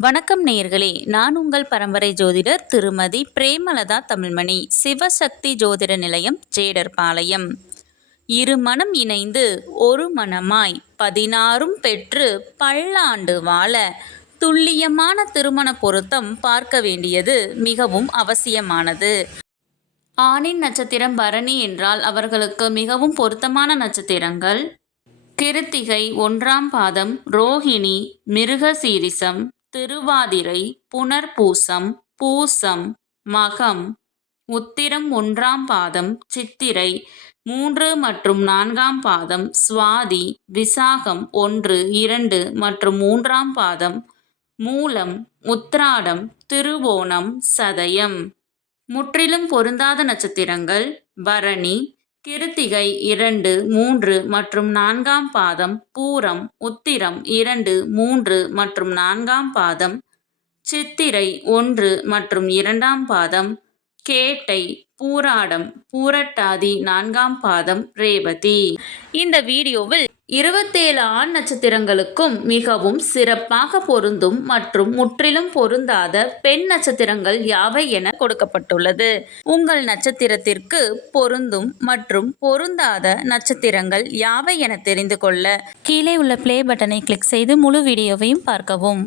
வணக்கம் நேயர்களே, நான் உங்கள் பரம்பரை ஜோதிடர் திருமதி பிரேமலதா தமிழ்மணி, சிவசக்தி ஜோதிட நிலையம், ஜேடர்பாளையம். இரு மனம் இணைந்து ஒரு மனமாய் 16ம் பெற்று பல்லாண்டு வாழ துல்லியமான திருமண பொருத்தம் பார்க்க வேண்டியது மிகவும் அவசியமானது. ஆணின் நட்சத்திரம் பரணி என்றால் அவர்களுக்கு மிகவும் பொருத்தமான நட்சத்திரங்கள் கிருத்திகை 1ஆம் பாதம், ரோஹிணி, மிருகசீரிசம், திருவாதிரை, புனர்பூசம், பூசம், மகம், உத்திரம் 1ஆம் பாதம், சித்திரை 3 மற்றும் 4ஆம் பாதம், சுவாதி, விசாகம் 1, 2 மற்றும் 3ஆம் பாதம், மூலம், உத்திராடம், திருவோணம், சதயம். முற்றிலும் பொருந்தாத நட்சத்திரங்கள் பரணி, கிருத்திகை 2, 3 மற்றும் 4ஆம் பாதம், பூரம், உத்திரம் 2, 3 மற்றும் 4ஆம் பாதம், சித்திரை 1 மற்றும் 2ஆம் பாதம், கேட்டை, பூராடம், பூரட்டாதி 4ஆம் பாதம், ரேவதி. இந்த வீடியோவில் 27 ஆண் நட்சத்திரங்களுக்கும் மிகவும் சிறப்பாக பொருந்தும் மற்றும் முற்றிலும் பொருந்தாத பெண் நட்சத்திரங்கள் யாவை என கொடுக்கப்பட்டுள்ளது. உங்கள் நட்சத்திரத்திற்கு பொருந்தும் மற்றும் பொருந்தாத நட்சத்திரங்கள் யாவை என தெரிந்து கொள்ள கீழே உள்ள ப்ளே பட்டனை கிளிக் செய்து முழு வீடியோவையும் பார்க்கவும்.